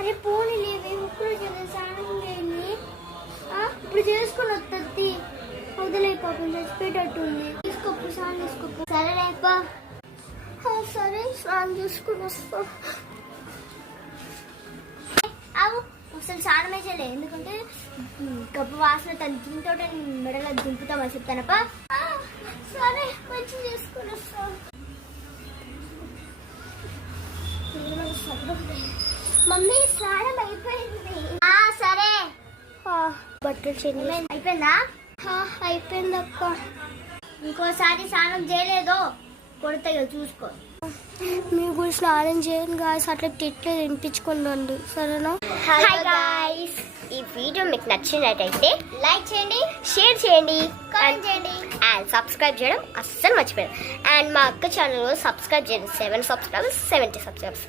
అరే పోనీ లేవే ఇప్పుడు స్నానం చేయండి. ఇప్పుడు చేసుకుని వస్తుంది వదిలేపాపం చచ్చిపోయేటట్టుంది. తీసుకోపు స్నానం తీసుకోపు. సరే రేపా సరే స్నానం చేసుకుని వస్తా. అవు అసలు స్నానమే చేయలే ఎందుకంటే గబ్బు వాసన తను దీంతో మెడలో దింపుతామని చెప్తానప్పా. సరే మంచి చేసుకుని వస్తా. మమ్మీ స్నానం అయిపోయింది. సరే బట్టలు చెల్లి అయిపోయిందా? అయిపోయింది అక్క. ఇంకోసారి స్నానం చేయలేదో కొడతాయో చూసుకో. మీరు కూడా స్నానం చేయండి గాయస్, అట్లా తిట్లు వినిపించుకోండి సరేనా? హాయ్ గాయస్, ఈ వీడియో మీకు నచ్చినట్టయితే లైక్ చేయండి, షేర్ చేయండి, కామెంట్ చేయండి అండ్ సబ్స్క్రైబ్ చేయడం అస్సలు మర్చిపోయారు. అండ్ మా అక్క ఛానల్ సబ్స్క్రైబ్ చేయండి. 7 సబ్స్క్రైబర్స్ 70 సబ్స్క్రైబర్స్.